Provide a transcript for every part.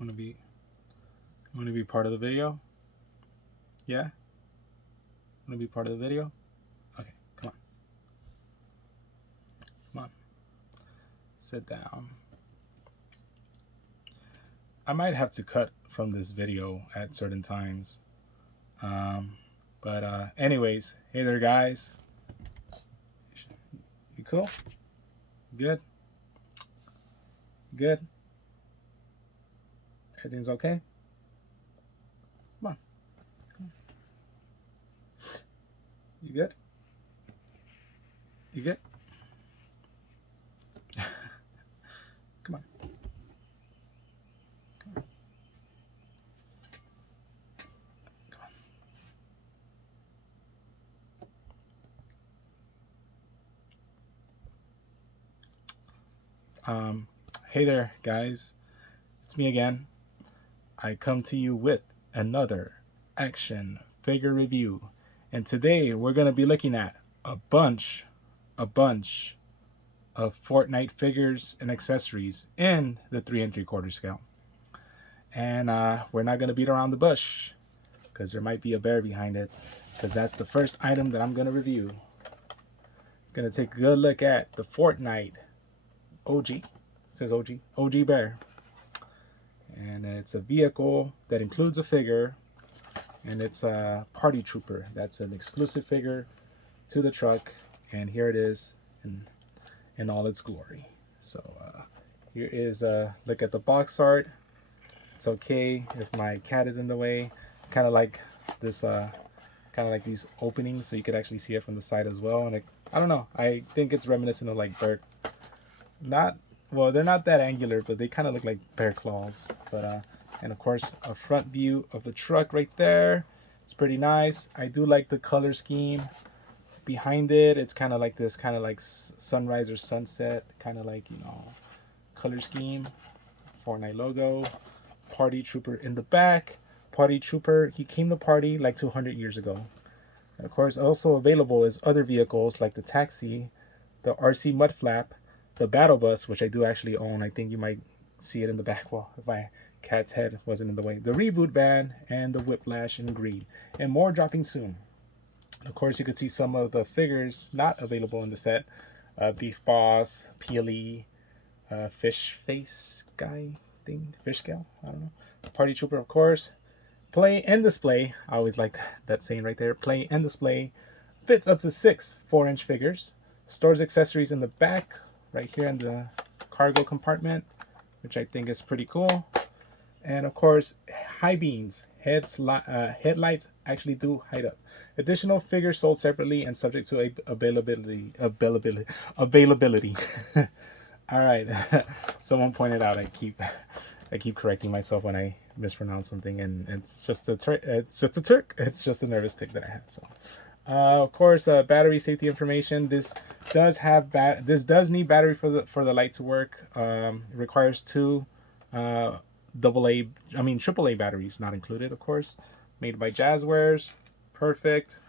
Want to be part of the video? Yeah? Want to be part of the video? Okay, come on. Come on. Sit down. I might have to cut from this video at certain times. But anyways, hey there guys. You cool? Good? Good? Everything's okay? Come on. You good? You good? Come on. Come on. Come on. Hey there, guys. It's me again. I come to you with another action figure review. And today we're going to be looking at a bunch of Fortnite figures and accessories in the 3 3/4 scale. And we're not going to beat around the bush because there might be a bear behind it, because that's the first item that I'm going to review. Going to take a good look at the Fortnite OG. It says OG bear. And it's a vehicle that includes a figure, and it's a Party Trooper. That's an exclusive figure to the truck, and here it is in all its glory. So here is a look at the box art. It's okay if my cat is in the way. Kind of like this, kind of like these openings, so you could actually see it from the side as well. And I don't know, I think it's reminiscent of like bear. Well, they're not that angular, but they kind of look like bear claws. But and of course, a front view of the truck right there. It's pretty nice. I do like the color scheme behind it. It's kind of like this, kind of like sunrise or sunset, kind of like, you know, color scheme. Fortnite logo. Party Trooper in the back. Party Trooper, he came to party like 200 years ago. And of course, also available is other vehicles like the taxi, the RC mud flap, the battle bus, which I do actually own. I think you might see it in the back wall if my cat's head wasn't in the way. The reboot van and the whiplash in green, and more dropping soon. Of course, you could see some of the figures not available in the set. Beef Boss, PLE, Fish Face guy thing, Fish Scale, I don't know. Party Trooper, of course. Play and display. I always like that saying right there. Play and display. Fits up to 6 4-inch figures. Stores accessories in the back, right here in the cargo compartment, which I think is pretty cool. And of course, high beams. Headlights actually do hide up. Additional figures sold separately and subject to availability. All right. Someone pointed out I keep correcting myself when I mispronounce something, and it's just a It's just a nervous tick that I have. So of course, battery safety information. This does need battery for the light to work. It requires 2 AAA batteries, not included, of course. Made by Jazzwares. Perfect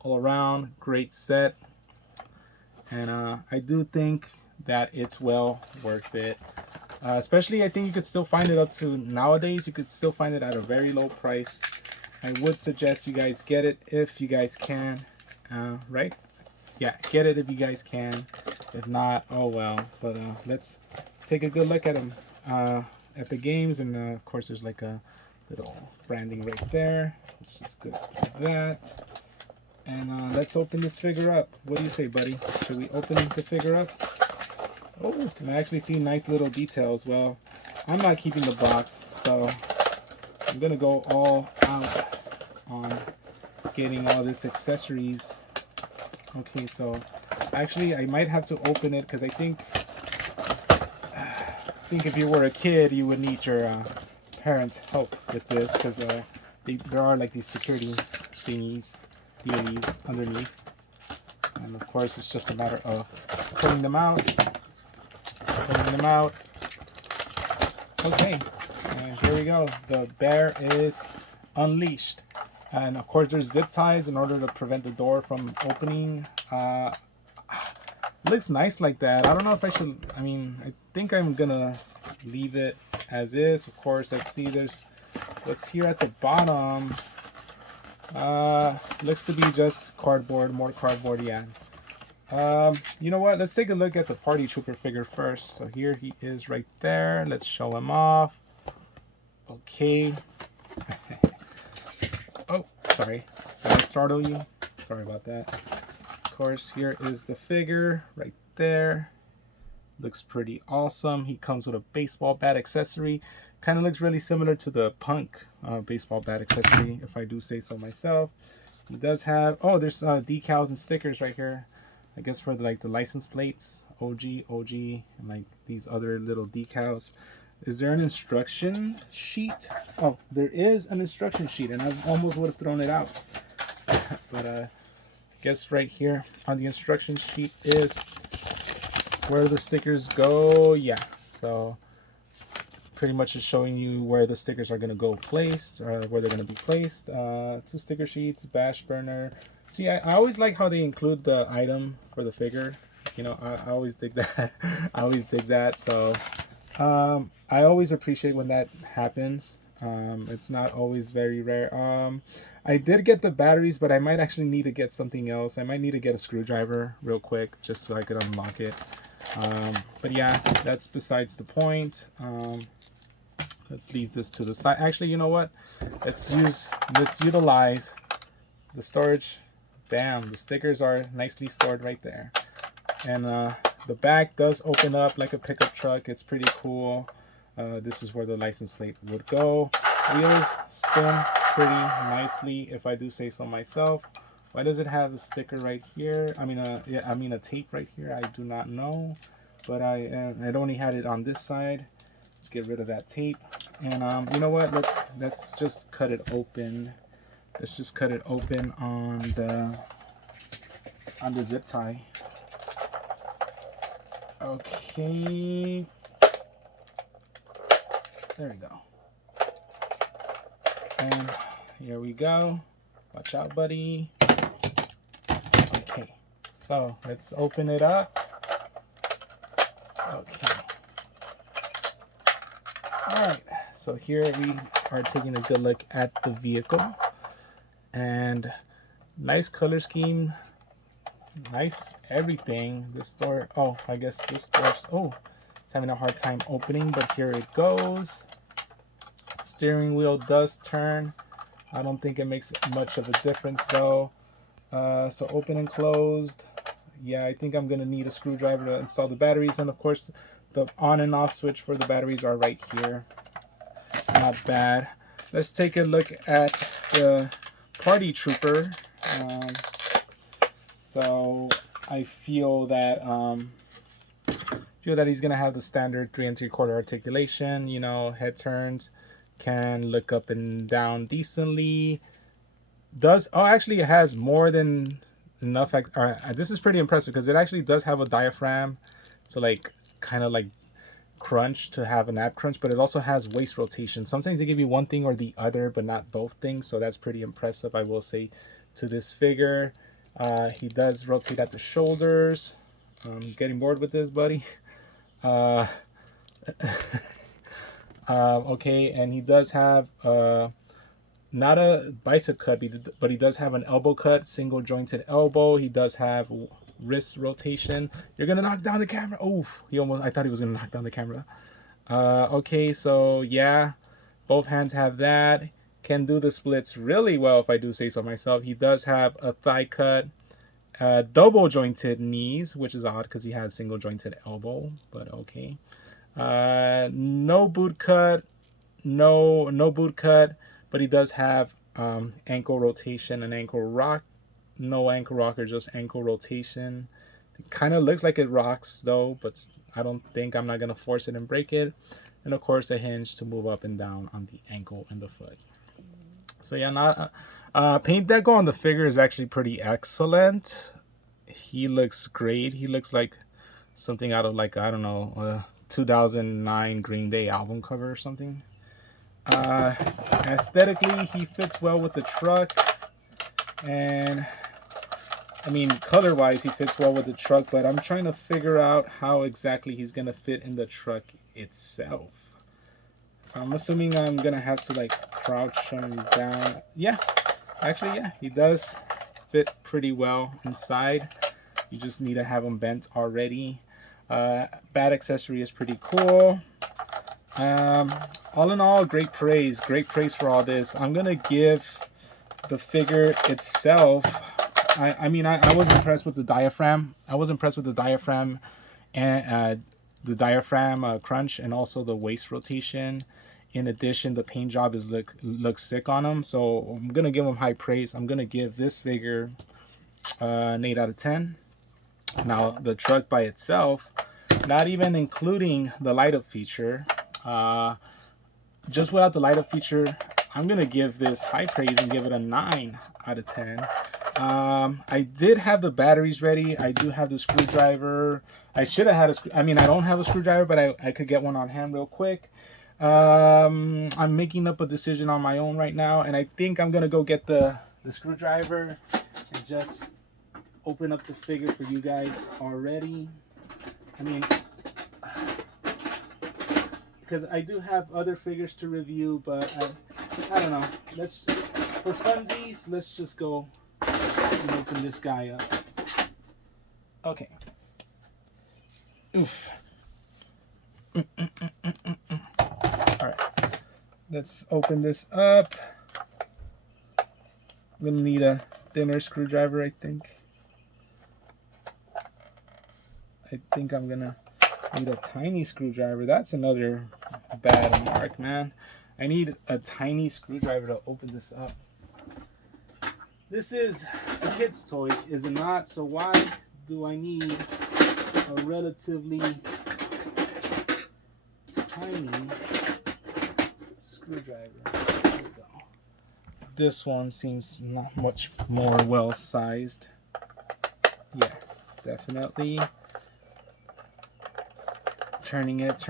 all around, great set. And I do think that it's well worth it. Especially, I think you could still find it up to nowadays. You could still find it at a very low price. I would suggest you guys get it if you guys can. Right? Yeah, get it if you guys can. If not, oh well. But let's take a good look at them. Epic Games, and of course there's like a little branding right there. Let's just go through that. And let's open this figure up. What do you say, buddy? Should we open the figure up? Oh, and I actually see nice little details. Well, I'm not keeping the box, so I'm gonna go all out on getting all this accessories. Okay, so actually I might have to open it, because I think if you were a kid, you would need your parents' help with this, because there are like these security thingies underneath, and of course it's just a matter of pulling them out. Okay, and here we go. The bear is unleashed, and of course there's zip ties in order to prevent the door from opening. Looks nice like that. I don't know if I should. I mean, I think I'm gonna leave it as is. Of course, let's see, there's what's here at the bottom. Looks to be just cardboard, more cardboard, yeah. You know what? Let's take a look at the Party Trooper figure first. So here he is right there. Let's show him off. Okay. Oh, sorry. Did I startle you? Sorry about that. Of course, here is the figure right there. Looks pretty awesome. He comes with a baseball bat accessory. Kind of looks really similar to the Punk baseball bat accessory, if I do say so myself. He does have, oh, there's decals and stickers right here. I guess for like the license plates, OG, and like these other little decals. Is there an instruction sheet? Oh, there is an instruction sheet, and I almost would have thrown it out. But I guess right here on the instruction sheet is where the stickers go. Yeah, so pretty much is showing you where the stickers are going to go placed, or where they're going to be placed. 2 sticker sheets, bash burner. See, I always like how they include the item for the figure. You know, I always dig that. I always dig that. So I always appreciate when that happens. It's not always very rare. I did get the batteries, but I might actually need to get something else. I might need to get a screwdriver real quick just so I could unlock it. But yeah, that's besides the point. Let's leave this to the side. Actually, you know what? Let's utilize the storage. Bam, the stickers are nicely stored right there. And the back does open up like a pickup truck. It's pretty cool. This is where the license plate would go. Wheels spin pretty nicely, if I do say so myself. Why does it have a sticker right here? I mean, a tape right here. I do not know, but it only had it on this side. Let's get rid of that tape. And you know what? Let's just cut it open. Let's just cut it open on the zip tie. Okay. There we go. And here we go. Watch out, buddy. Okay. So let's open it up. Okay. Alright. So here we are taking a good look at the vehicle. And nice color scheme, nice everything. This door, oh, I guess this door's, oh, it's having a hard time opening, but here it goes. Steering wheel does turn. I don't think it makes much of a difference though. So open and closed. Yeah, I think I'm gonna need a screwdriver to install the batteries, and of course the on and off switch for the batteries are right here. Not bad. Let's take a look at the Party Trooper. So I feel that he's gonna have the standard 3 3/4 articulation. You know, head turns, can look up and down decently. Actually, it has more than enough. This is pretty impressive because it actually does have a diaphragm, so like kind of like crunch to have an ab crunch, but it also has waist rotation. Sometimes they give you one thing or the other, but not both things, so that's pretty impressive, I will say, to this figure. He does rotate at the shoulders. Getting bored with this, buddy. Okay, and he does have not a bicep cut, but he does have an elbow cut, single jointed elbow. He does have wrist rotation. You're gonna knock down the camera. Oof, I thought he was gonna knock down the camera. Okay, so yeah, both hands have that. Can do the splits really well, if I do say so myself. He does have a thigh cut, double jointed knees, which is odd because he has single jointed elbow, but okay. No boot cut, no boot cut, but he does have ankle rotation and ankle rock. No ankle rocker, just ankle rotation. It kind of looks like it rocks though, but I don't think, I'm not gonna force it and break it. And of course a hinge to move up and down on the ankle and the foot. So yeah, paint deco on the figure is actually pretty excellent. He looks great. He looks like something out of like, I don't know, 2009 Green Day album cover or something. Aesthetically, he fits well with the truck. And I mean, color-wise, he fits well with the truck, but I'm trying to figure out how exactly he's gonna fit in the truck itself. So I'm assuming I'm gonna have to like crouch him down. Yeah, actually, yeah, he does fit pretty well inside. You just need to have him bent already. Bad accessory is pretty cool. All in all, great praise for all this. I'm gonna give the figure itself. I mean, I was impressed with the diaphragm. I was impressed with the diaphragm and crunch, and also the waist rotation. In addition, the paint job looks sick on him, so I'm gonna give him high praise. I'm gonna give this figure an 8 out of 10. Now the truck by itself, not even including the light up feature, just without the light up feature, I'm gonna give this high praise and give it a 9 out of 10. I did have the batteries ready. I do have the screwdriver. I should have had I mean, I don't have a screwdriver, but I could get one on hand real quick. I'm making up a decision on my own right now, and I think I'm gonna go get the screwdriver and just open up the figure for you guys already. I mean, because I do have other figures to review, but I don't know. For funsies, let's just go and open this guy up. Okay. Oof. Alright. Let's open this up. I'm gonna need a thinner screwdriver, I think. I think I'm gonna need a tiny screwdriver. That's another bad mark, man. I need a tiny screwdriver to open this up. This is a kid's toy, is it not? So why do I need a relatively tiny screwdriver? There we go. This one seems not much more well sized. Yeah, definitely. Turning it.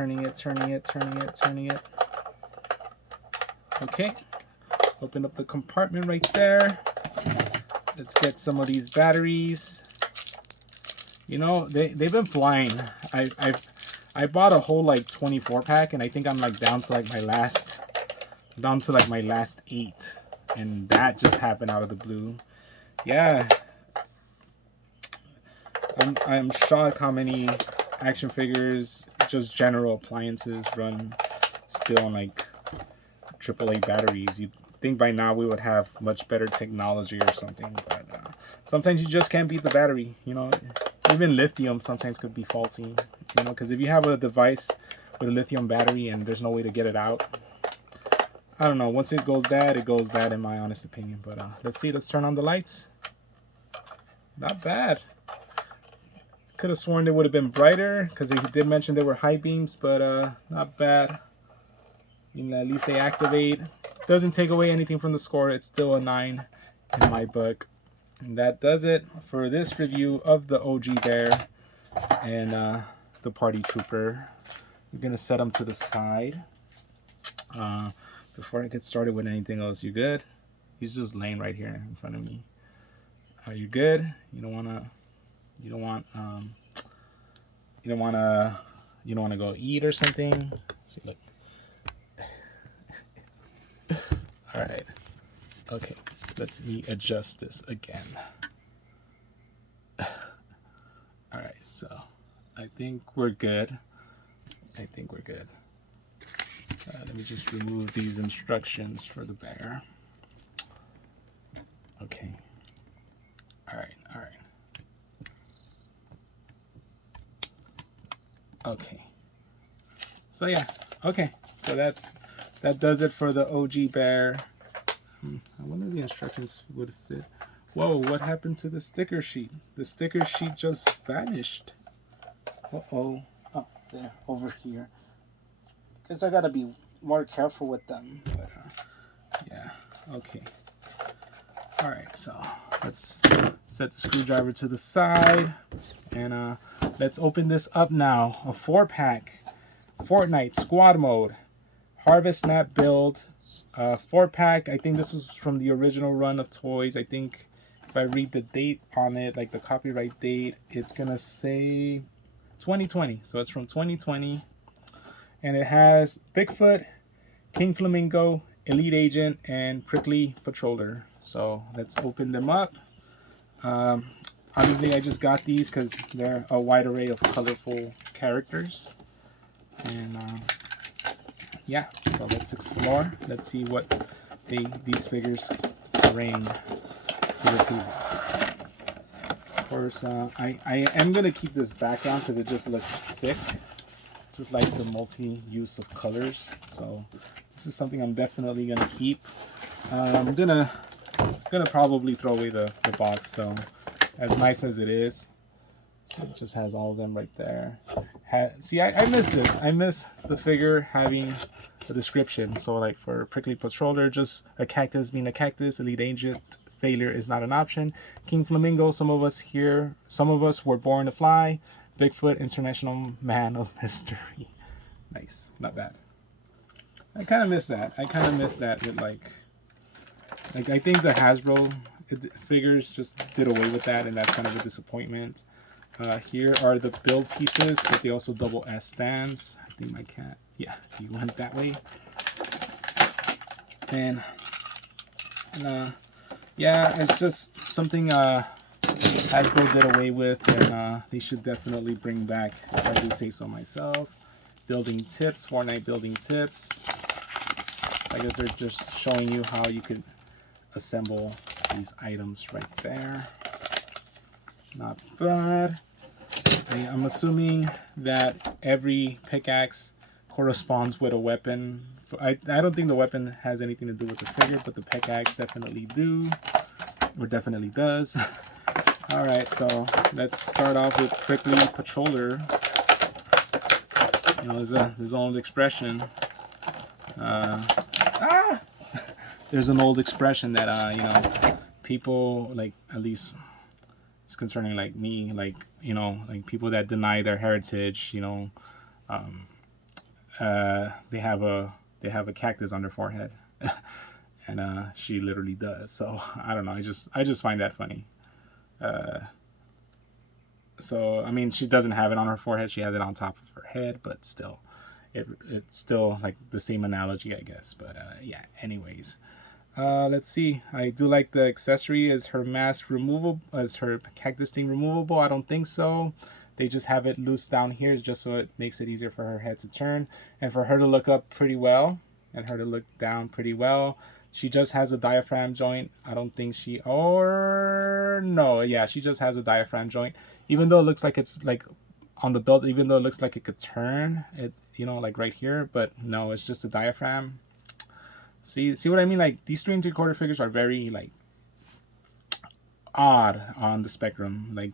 Okay, open up the compartment right there. Let's get some of these batteries. You know, they've been flying. I bought a whole like 24 pack, and I think I'm like down to like my last 8, and that just happened out of the blue. Yeah, I'm shocked how many action figures, just general appliances, run still on like AAA batteries. You'd think by now we would have much better technology or something, but sometimes you just can't beat the battery. You know, even lithium sometimes could be faulty. You know, because if you have a device with a lithium battery and there's no way to get it out, I don't know. Once it goes bad in my honest opinion. But let's see. Let's turn on the lights. Not bad. Could have sworn they would have been brighter, because they did mention they were high beams, but not bad. You know, at least they activate. Doesn't take away anything from the score. It's still a 9 in my book. And that does it for this review of the OG Bear and the Party Trooper. We're gonna set them to the side. Before I get started with anything else, you good? He's just laying right here in front of me. Are you good? You don't want to go eat or something? Let's see, look. All right. Okay. Let me adjust this again. All right. So I think we're good. Let me just remove these instructions for the bear. Okay. All right. Okay. So yeah. Okay. So that does it for the OG Bear. I wonder if the instructions would fit. Whoa, what happened to the sticker sheet? The sticker sheet just vanished. Uh-oh. Oh, there, over here. Guess I gotta be more careful with them. But yeah, okay. Alright, so let's set the screwdriver to the side. And let's open this up now. A 4-pack. Fortnite Squad Mode. Harvest Snap Build. 4-pack. I think this was from the original run of toys. I think if I read the date on it, like the copyright date, it's gonna say 2020. So it's from 2020, and it has Bigfoot, King Flamingo, Elite Agent, and Prickly Patroller. So let's open them up. Obviously, I just got these because they're a wide array of colorful characters. And yeah, so let's explore. Let's see what these figures bring to the table. Of course, I am going to keep this background because it just looks sick. Just like the multi-use of colors. So this is something I'm definitely going to keep. I'm gonna probably throw away the box though, as nice as it is. So it just has all of them right there. See, I miss this. I miss the figure having a description. So like for Prickly Patroller, just a cactus being a cactus. Elite Agent, failure is not an option. King Flamingo, some of us were born to fly. Bigfoot, international man of mystery. Nice, not bad. I kind of miss that. I kind of miss that with like I think the Hasbro figures just did away with that, and that's kind of a disappointment. Here are the build pieces, but they also double S stands. I think my cat, yeah, he went that way. And yeah, it's just something Hasbro did away with, and they should definitely bring back, if I do say so myself. Building tips, Fortnite building tips. I guess they're just showing you how you could assemble these items right there. Not bad. I'm assuming that every pickaxe corresponds with a weapon. I don't think the weapon has anything to do with the figure, but the pickaxe definitely do, or definitely does. All right, so let's start off with Prickly Patroller. You know, there's an old expression. There's an old expression that you know, people, like, at least it's concerning like me, like, you know, like people that deny their heritage, you know, they have a cactus on their forehead. And she literally does. So I don't know, I just find that funny. So I mean, she doesn't have it on her forehead, she has it on top of her head, but still, it's still like the same analogy, I guess. But yeah, anyways, let's see. I do like the accessory. Is her mask removable? Is her cactus thing removable? I don't think so. They just have it loose down here just so it makes it easier for her head to turn and for her to look up pretty well and her to look down pretty well. She just has a diaphragm joint. I don't think she, or no, yeah, she just has a diaphragm joint. Even though it looks like it's like on the belt, even though it looks like it could turn, it, you know, like right here, but no, it's just a diaphragm. See what I mean? Like these 3 3/4 figures are very like odd on the spectrum. Like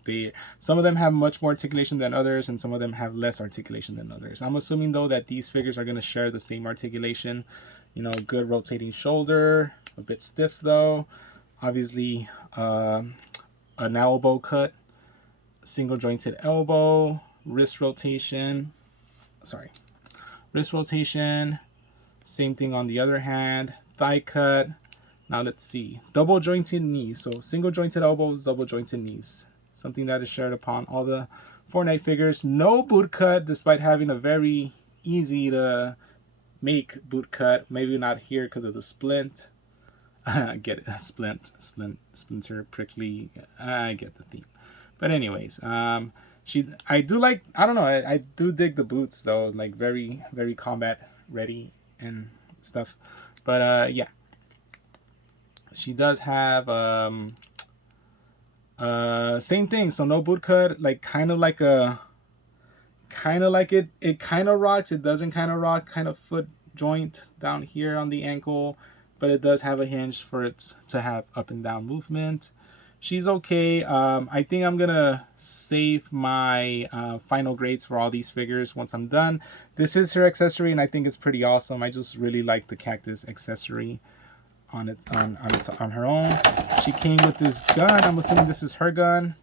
some of them have much more articulation than others, and some of them have less articulation than others. I'm assuming though that these figures are going to share the same articulation. You know, good rotating shoulder, a bit stiff though. Obviously, an elbow cut, single jointed elbow, wrist rotation. Wrist rotation. Same thing on the other hand. Thigh cut. Now let's see. Double jointed knees. So single jointed elbows, double jointed knees. Something that is shared upon all the Fortnite figures. No boot cut, despite having a very easy to make boot cut. Maybe not here because of the splint. I get it. Splinter, prickly. I get the theme. But anyways, I do like, I don't know, I do dig the boots though, like very, very combat ready and stuff. But yeah, she does have same thing. So no boot cut, like kind of like it kind of rocks, it doesn't kind of rock, kind of foot joint down here on the ankle, but it does have a hinge for it to have up and down movement. She's okay. I think I'm gonna save my final grades for all these figures once I'm done. This is her accessory, and I think it's pretty awesome. I just really like the cactus accessory on her own. She came with this gun. I'm assuming this is her gun.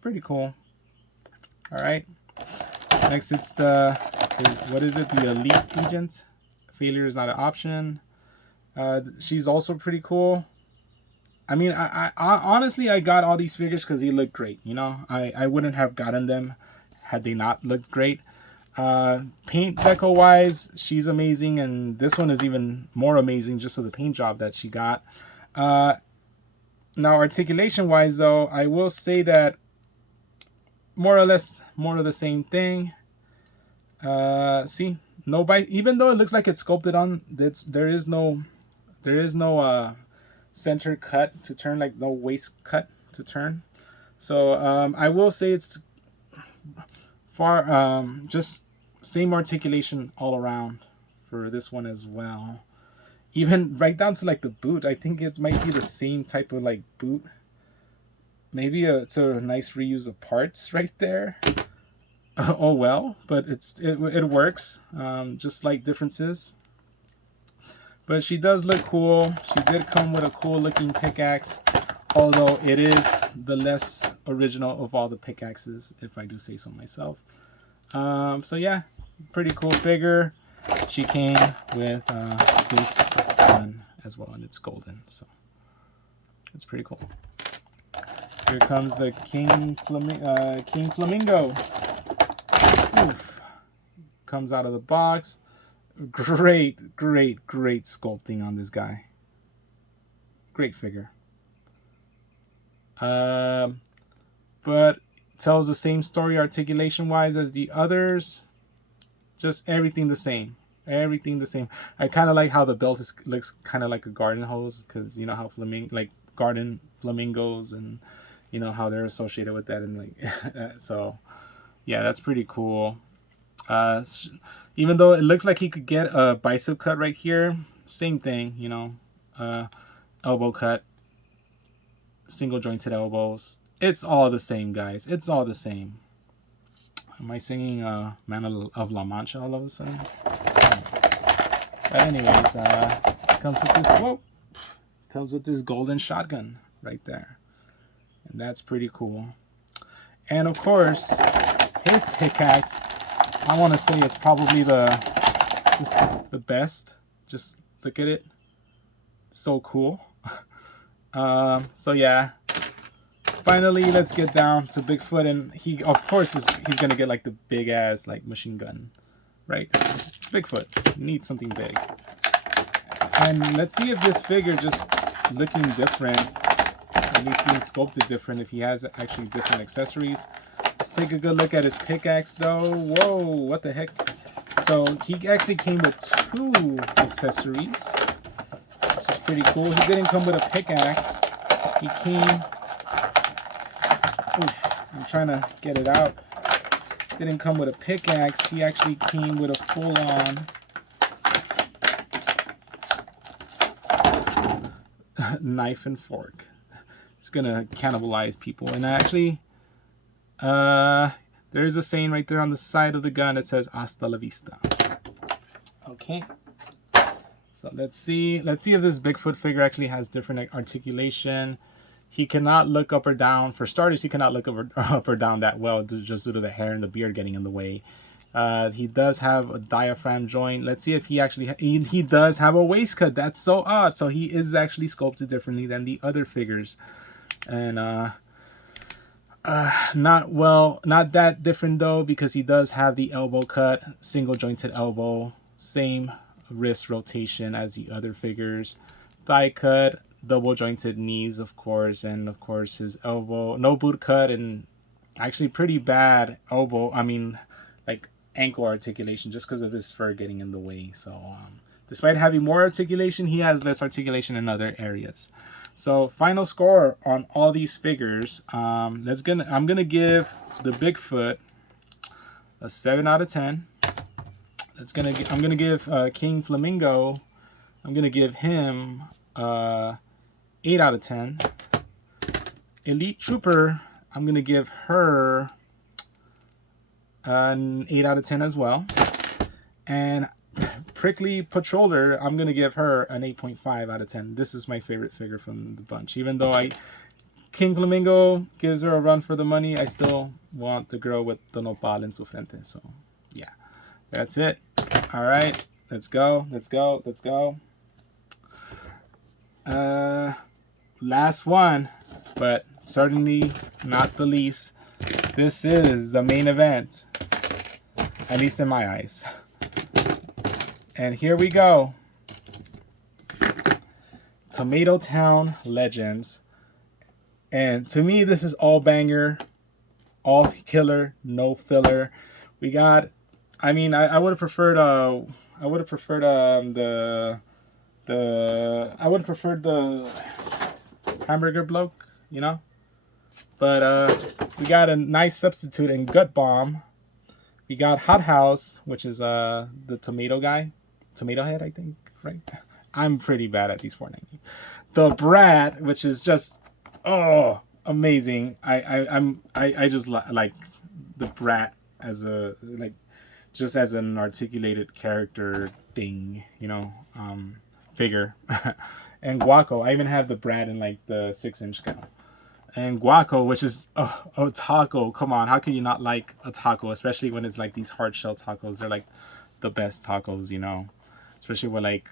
Pretty cool. All right. Next, it's what is it? The Elite Agent. Failure is not an option. She's also pretty cool. I mean, I honestly, I got all these figures because he looked great. You know, I wouldn't have gotten them had they not looked great. Paint deco wise, she's amazing, and this one is even more amazing just for the paint job that she got. Now articulation wise though, I will say that more or less more of the same thing. See, no bite. Even though it looks like it's sculpted on, there is no center cut to turn, like no waist cut to turn. So I will say it's far just same articulation all around for this one as well. Even right down to like the boot, I think it might be the same type of like boot. Maybe it's a nice reuse of parts right there. Oh well, but it works. Just slight differences. But she does look cool. She did come with a cool looking pickaxe, although it is the less original of all the pickaxes, if I do say so myself. So yeah, pretty cool figure. She came with this gun as well, and it's golden, so it's pretty cool. Here comes the King Flamingo. Oof. Comes out of the box. Great sculpting on this guy. Great figure. But tells the same story articulation wise as the others. Just everything the same. Everything the same. I kind of like how the belt looks kind of like a garden hose, because you know how garden flamingos, and you know how they're associated with that, and like so yeah, that's pretty cool. Even though it looks like he could get a bicep cut right here, same thing, you know, elbow cut, single jointed elbows. It's all the same, guys. It's all the same. Am I singing Man of La Mancha all of a sudden? But anyways, comes with this golden shotgun right there, and that's pretty cool. And of course, his pickaxe, I want to say it's probably the best. Just look at it, so cool. So yeah, finally let's get down to Bigfoot, and he of course he's gonna get like the big ass like machine gun, right? Bigfoot needs something big. And let's see if this figure just looking different, at least being sculpted different, if he has actually different accessories. Let's take a good look at his pickaxe though. Whoa, what the heck? So he actually came with 2 accessories, which is pretty cool. He didn't come with a pickaxe. He came, I'm trying to get it out. Didn't come with a pickaxe. He actually came with a full-on knife and fork. It's gonna cannibalize people. And actually, there's a saying right there on the side of the gun that says "Hasta la vista." Okay. So let's see if this Bigfoot figure actually has different articulation. He cannot look up or down. For starters, he cannot look up or down that well, just due to the hair and the beard getting in the way. He does have a diaphragm joint. Let's see if he actually he does have a waist cut. That's so odd. So he is actually sculpted differently than the other figures, and not that different though, because he does have the elbow cut, single jointed elbow, same wrist rotation as the other figures, thigh cut, double jointed knees, of course, and of course his elbow, no boot cut, and actually pretty bad elbow, like ankle articulation, just because of this fur getting in the way. So despite having more articulation, he has less articulation in other areas. So final score on all these figures, I'm gonna give the Bigfoot a 7 out of 10. I'm gonna give King Flamingo, I'm gonna give him 8 out of 10. Elite Trooper, I'm gonna give her an 8 out of 10 as well. And Prickly Patroller, I'm gonna give her an 8.5 out of 10. This is my favorite figure from the bunch. Even though King Flamingo gives her a run for the money, I still want the girl with the nopal en su frente. So yeah, that's it. All right, let's go. last one, but certainly not the least. This is the main event, at least in my eyes. And here we go. Tomatotown Legends. And to me, this is all banger, all killer, no filler. We got, I mean, I would have preferred the hamburger bloke, you know. But we got a nice substitute in Gut Bomb. We got Hot House, which is the tomato guy, Tomato Head, I think, right? I'm pretty bad at these Fortnite. The Brat, which is just amazing. I just like the Brat as a just as an articulated character thing, you know, figure. And Guaco, I even have the Brat in like the 6-inch scale. And Guaco, which is a taco. Come on, how can you not like a taco? Especially when it's like these hard shell tacos. They're like the best tacos, you know. Especially with like,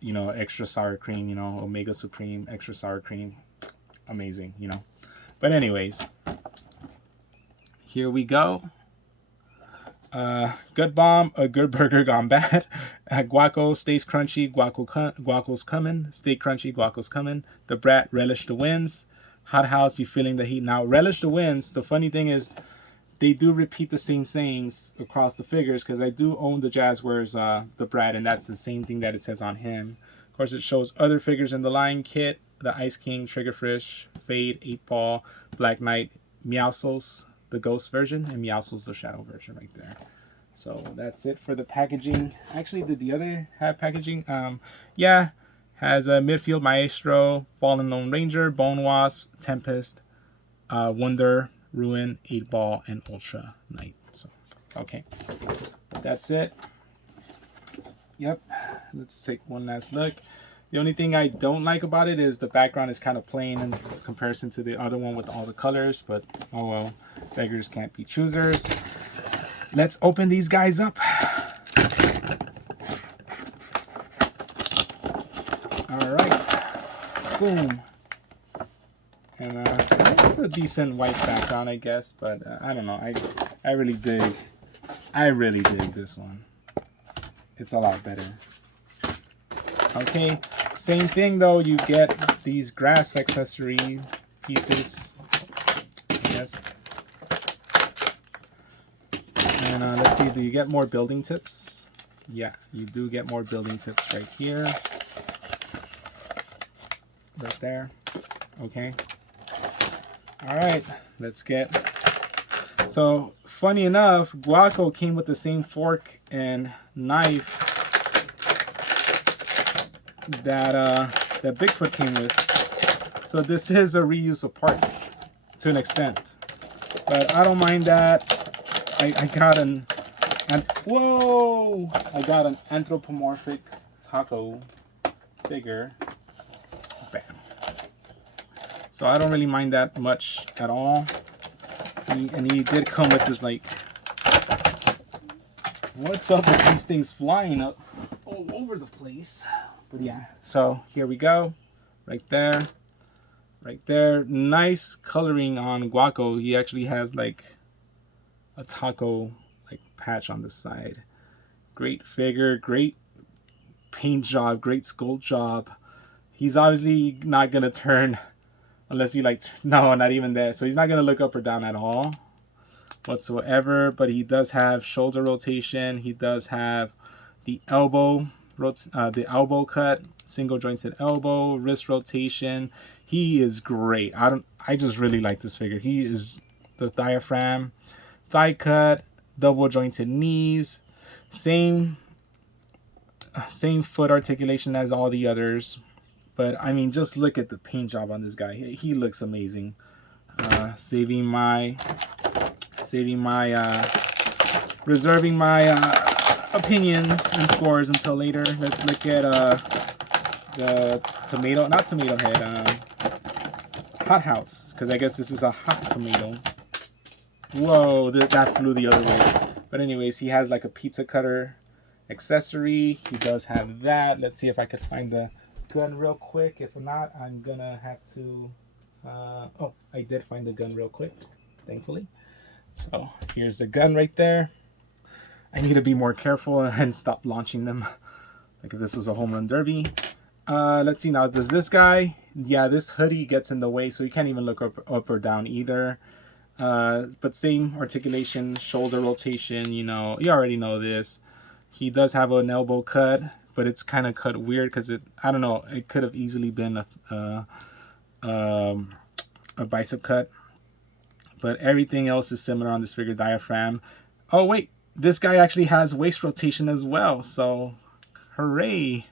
you know, extra sour cream, you know, Omega Supreme, extra sour cream. Amazing, you know. But anyways, here we go. Gut Bomb, a good burger gone bad. Guaco stays crunchy, Guaco's coming. Stay crunchy, Guaco's coming. The Brat, relish the wins. Hot House, you feeling the heat. Now, relish the wins. The funny thing is, they do repeat the same sayings across the figures, because I do own the Jazzwares, the Brat, and that's the same thing that it says on him. Of course, it shows other figures in the line: Kit, the Ice King, Triggerfish, Fade, 8-Ball, Black Knight, Meowsos, the Ghost version, and Meowsos, the Shadow version right there. So that's it for the packaging. Actually, did the other have packaging? Yeah. Has a midfield Maestro, Fallen Lone Ranger, Bone Wasp, Tempest, Wonder, Ruin, 8-Ball, and Ultra Knight. So, okay. That's it. Yep. Let's take one last look. The only thing I don't like about it is the background is kind of plain in comparison to the other one with all the colors. But, oh well. Beggars can't be choosers. Let's open these guys up. Boom. And it's a decent white background, I guess, but I don't know. I really dig this one. It's a lot better. Okay, same thing though. You get these grass accessory pieces. Yes. And let's see. Do you get more building tips? Yeah, you do get more building tips right here. Right there. Okay. All right. Let's get. So funny enough, Guaco came with the same fork and knife that that Bigfoot came with. So this is a reuse of parts to an extent, but I don't mind that. I got an whoa! I got an anthropomorphic taco figure. Bam. So I don't really mind that much at all. And he did come with this, like, what's up with these things flying up all over the place? But yeah, so here we go. Right there. Right there. Nice coloring on Guaco. He actually has like a taco like patch on the side. Great figure, great paint job, great sculpt job. He's obviously not gonna turn unless he like, no, not even there. So he's not gonna look up or down at all whatsoever. But he does have shoulder rotation. He does have the elbow cut, single jointed elbow, wrist rotation. He is great. I just really like this figure. He is the diaphragm, thigh cut, double jointed knees, same foot articulation as all the others. But I mean, just look at the paint job on this guy. He looks amazing. Reserving my opinions and scores until later. Let's look at the Hot House, because I guess this is a hot tomato. Whoa, that flew the other way. But anyways, he has like a pizza cutter accessory. He does have that. Let's see if I could find the gun real quick. If not, I'm gonna have to. Oh, I did find the gun real quick, thankfully. So here's the gun right there. I need to be more careful and stop launching them. Like if this was a home run derby. Let's see now. Does this guy? Yeah, this hoodie gets in the way, so you can't even look up or down either. But same articulation, shoulder rotation. You know, you already know this. He does have an elbow cut, but it's kind of cut weird because I don't know. It could have easily been a bicep cut. But everything else is similar on this figure. Diaphragm. Oh wait, this guy actually has waist rotation as well. So, hooray!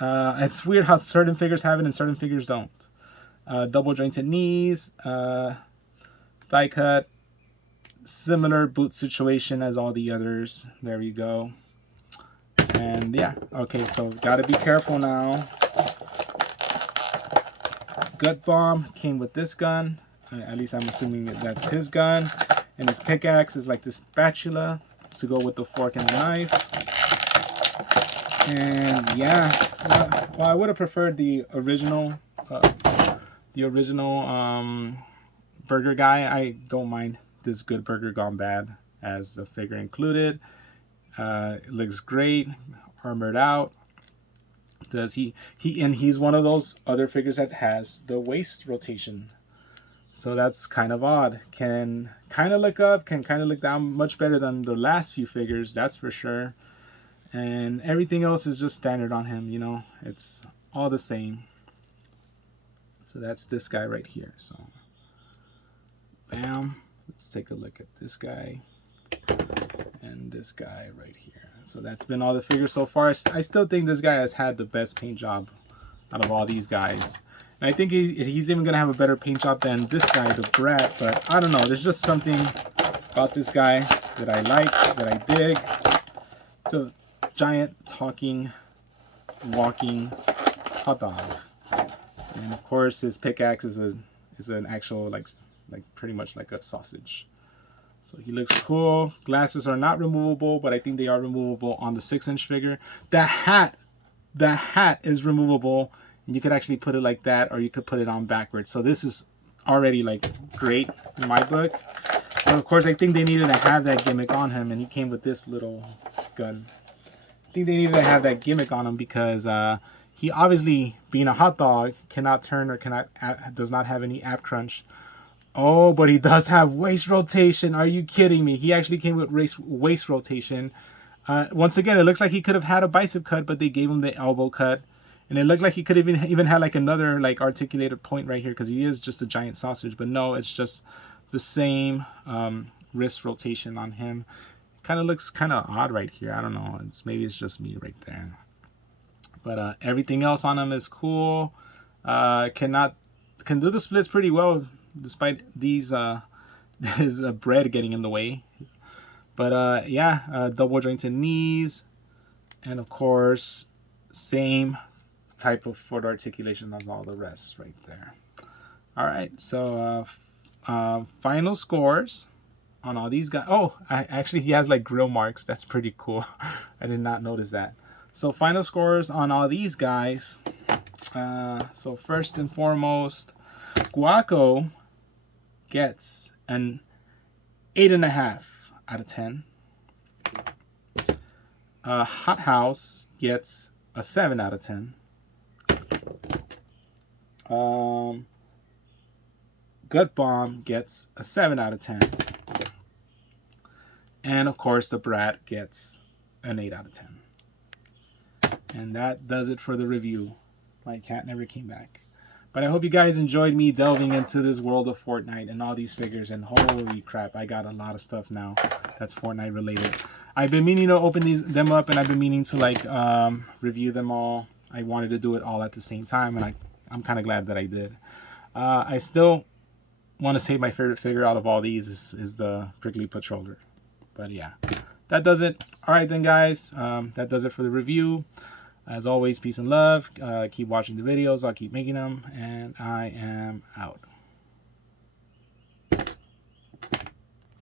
It's weird how certain figures have it and certain figures don't. Double jointed knees, thigh cut, similar boot situation as all the others. There we go. And yeah, okay, so gotta be careful now. Gut bomb came with this gun. At least I'm assuming that's his gun. And his pickaxe is like this spatula to go with the fork and the knife. And yeah, well, I would have preferred the original burger guy. I don't mind this good burger gone bad as the figure included. It looks great, armored out. Does he's one of those other figures that has the waist rotation. So that's kind of odd. Can kind of look up, can kind of look down, much better than the last few figures, that's for sure. And everything else is just standard on him, you know. It's all the same. So that's this guy right here. So, bam. Let's take a look at this guy. And this guy right here. So that's been all the figures so far. I still think this guy has had the best paint job out of all these guys. And I think he's even going to have a better paint job than this guy, the Brat. But I don't know. There's just something about this guy that I like, that I dig. It's a giant, talking, walking hot dog. And of course, his pickaxe is an actual, like pretty much like a sausage. So he looks cool. Glasses are not removable, but I think they are removable on the 6-inch figure. The hat is removable. And you could actually put it like that, or you could put it on backwards. So this is already like great in my book. But of course, I think they needed to have that gimmick on him, and he came with this little gun. I think they needed to have that gimmick on him because he obviously, being a hot dog, cannot turn or does not have any ab crunch. Oh, but he does have waist rotation. Are you kidding me? He actually came with waist rotation. Once again, it looks like he could have had a bicep cut, but they gave him the elbow cut. And it looked like he could even had like another like articulated point right here because he is just a giant sausage. But no, it's just the same wrist rotation on him. Kind of looks kind of odd right here. I don't know. Maybe it's just me right there. But everything else on him is cool. Can do the splits pretty well despite these his bread getting in the way. But yeah, double jointed knees, and of course same type of foot articulation as all the rest right there. All right, so final scores on all these guys. Oh, actually he has like grill marks. That's pretty cool. I did not notice that. So final scores on all these guys. So first and foremost, Guaco gets an 8.5 out of 10. Hot House gets a 7 out of 10. Gut Bomb gets a 7 out of 10. And of course, the Brat gets an 8 out of 10. And that does it for the review. My cat never came back. But I hope you guys enjoyed me delving into this world of Fortnite and all these figures. And holy crap, I got a lot of stuff now that's Fortnite related. I've been meaning to open them up, and I've been meaning to like review them all. I wanted to do it all at the same time, and I'm kind of glad that I did. I still want to say my favorite figure out of all these is the Prickly Patroller. But yeah, that does it. All right then, guys. That does it for the review. As always, peace and love. Keep watching the videos. I'll keep making them. And I am out.